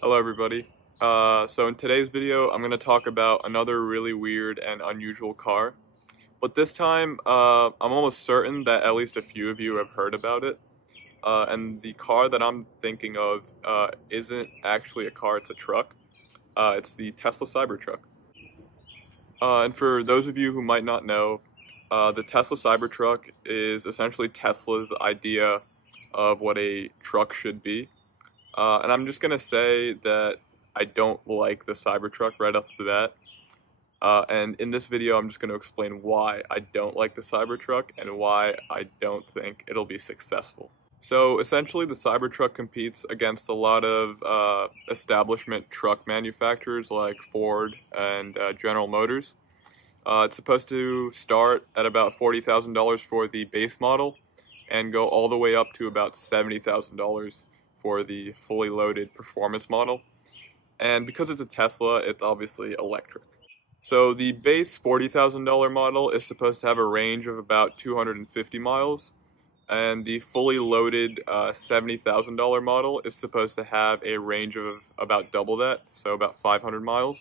Hello everybody. So in today's video I'm going to talk about another really weird and unusual car. But this time I'm almost certain that at least a few of you have heard about it. And the car that I'm thinking of isn't actually a car, it's a truck. It's the Tesla Cybertruck. And for those of you who might not know, the Tesla Cybertruck is essentially Tesla's idea of what a truck should be. And I'm just gonna say that I don't like the Cybertruck right off the bat. And in this video, I'm just gonna explain why I don't like the Cybertruck and why I don't think it'll be successful. So essentially, the Cybertruck competes against a lot of establishment truck manufacturers like Ford and General Motors. It's supposed to start at about $40,000 for the base model and go all the way up to about $70,000 for the fully loaded performance model. And because it's a Tesla, it's obviously electric. So the base $40,000 model is supposed to have a range of about 250 miles, and the fully loaded $70,000 model is supposed to have a range of about double that, so about 500 miles.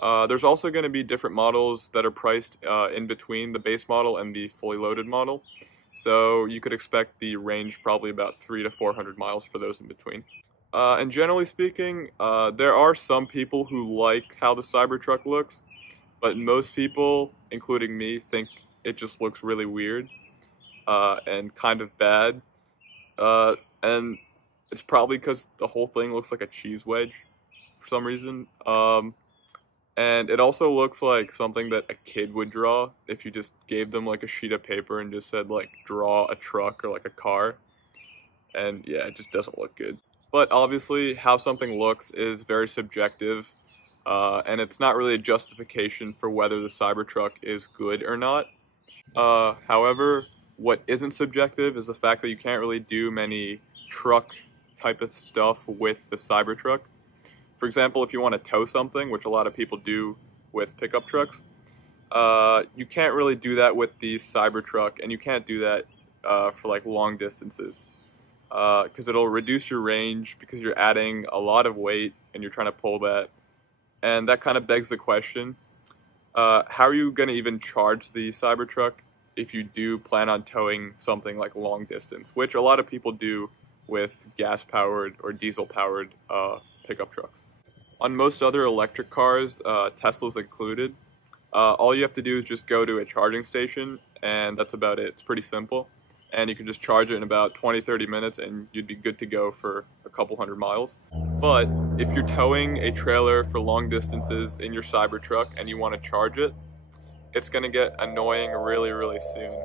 There's also going to be different models that are priced in between the base model and the fully loaded model. So you could expect the range probably about 300 to 400 miles for those in between. And generally speaking, there are some people who like how the Cybertruck looks, but most people, including me, think it just looks really weird and kind of bad. And it's probably because the whole thing looks like a cheese wedge for some reason. And it also looks like something that a kid would draw if you just gave them like a sheet of paper and just said like draw a truck or like a car. And yeah, it just doesn't look good. But obviously how something looks is very subjective, and it's not really a justification for whether the Cybertruck is good or not. However, what isn't subjective is the fact that you can't really do many truck type of stuff with the Cybertruck. For example, if you want to tow something, which a lot of people do with pickup trucks, you can't really do that with the Cybertruck, and you can't do that for like long distances because it'll reduce your range because you're adding a lot of weight and you're trying to pull that. And that kind of begs the question, how are you going to even charge the Cybertruck if you do plan on towing something like long distance, which a lot of people do with gas-powered or diesel-powered pickup trucks. On most other electric cars, Tesla's included, all you have to do is just go to a charging station, and that's about it. It's pretty simple, and you can just charge it in about 20-30 minutes, and you'd be good to go for a couple hundred miles. But if you're towing a trailer for long distances in your Cybertruck and you want to charge it, it's going to get annoying really, really soon.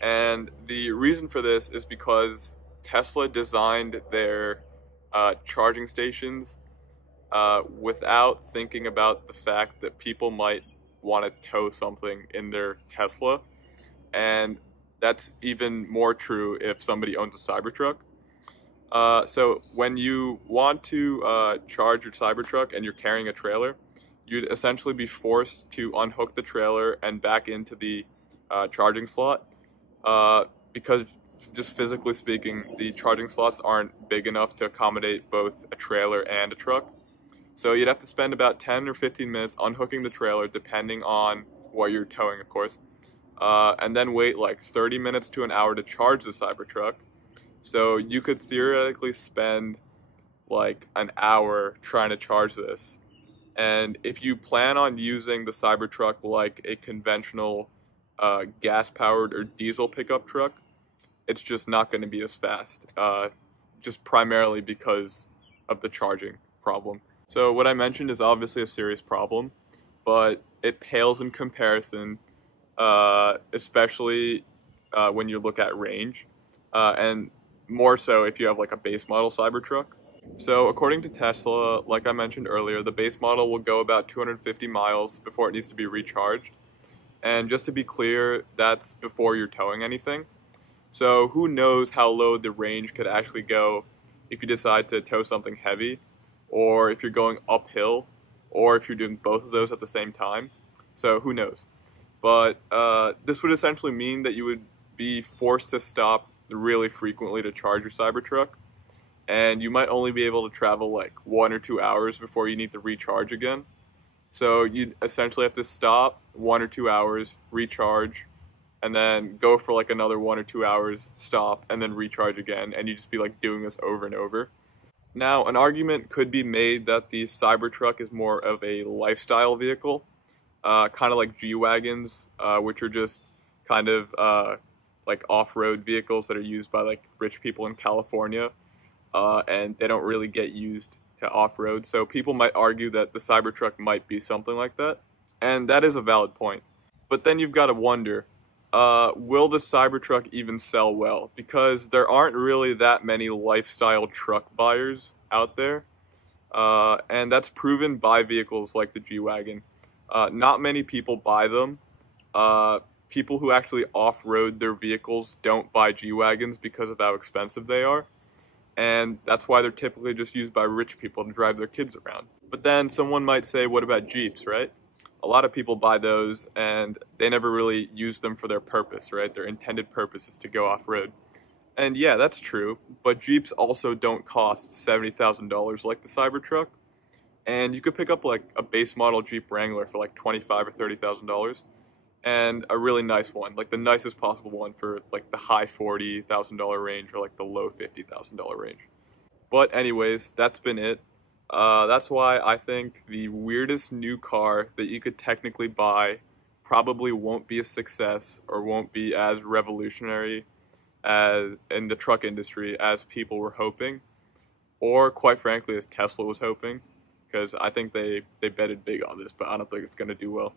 And the reason for this is because Tesla designed their charging stations without thinking about the fact that people might want to tow something in their Tesla, and that's even more true if somebody owns a Cybertruck. So when you want to charge your Cybertruck and you're carrying a trailer, you'd essentially be forced to unhook the trailer and back into the charging slot because just physically speaking, the charging slots aren't big enough to accommodate both a trailer and a truck. So you'd have to spend about 10 or 15 minutes unhooking the trailer, depending on what you're towing, of course, and then wait like 30 minutes to an hour to charge the Cybertruck. So you could theoretically spend like an hour trying to charge this. And if you plan on using the Cybertruck like a conventional gas-powered or diesel pickup truck, it's just not going to be as fast, just primarily because of the charging problem. So what I mentioned is obviously a serious problem, but it pales in comparison, especially when you look at range, and more so if you have like a base model Cybertruck. So according to Tesla, like I mentioned earlier, the base model will go about 250 miles before it needs to be recharged. And just to be clear, that's before you're towing anything. So who knows how low the range could actually go if you decide to tow something heavy, or if you're going uphill, or if you're doing both of those at the same time. So who knows? But this would essentially mean that you would be forced to stop really frequently to charge your Cybertruck. and you might only be able to travel like 1 or 2 hours before you need to recharge again. So you essentially have to stop 1 or 2 hours, recharge, and then go for like another 1 or 2 hours, stop, and then recharge again, and you just be like doing this over and over. Now, an argument could be made that the Cybertruck is more of a lifestyle vehicle, kind of like G-Wagons, which are just kind of like off-road vehicles that are used by like rich people in California, and they don't really get used to off-road. So people might argue that the Cybertruck might be something like that, and that is a valid point. But then you've got to wonder, will the Cybertruck even sell well? Because there aren't really that many lifestyle truck buyers out there, and that's proven by vehicles like the G-Wagon. Not many people buy them. People who actually off-road their vehicles don't buy G-Wagons because of how expensive they are, and that's why they're typically just used by rich people to drive their kids around. But then someone might say, what about Jeeps, right? A lot of people buy those and they never really use them for their purpose, right? Their intended purpose is to go off-road. And yeah, that's true, but Jeeps also don't cost $70,000 like the Cybertruck. And you could pick up like a base model Jeep Wrangler for like $25,000 or $30,000, and a really nice one, like the nicest possible one for like the high $40,000 range or like the low $50,000 range. But anyways, that's been it. That's why I think the weirdest new car that you could technically buy probably won't be a success or won't be as revolutionary as in the truck industry as people were hoping, or quite frankly as Tesla was hoping, because I think they betted big on this, but I don't think it's going to do well.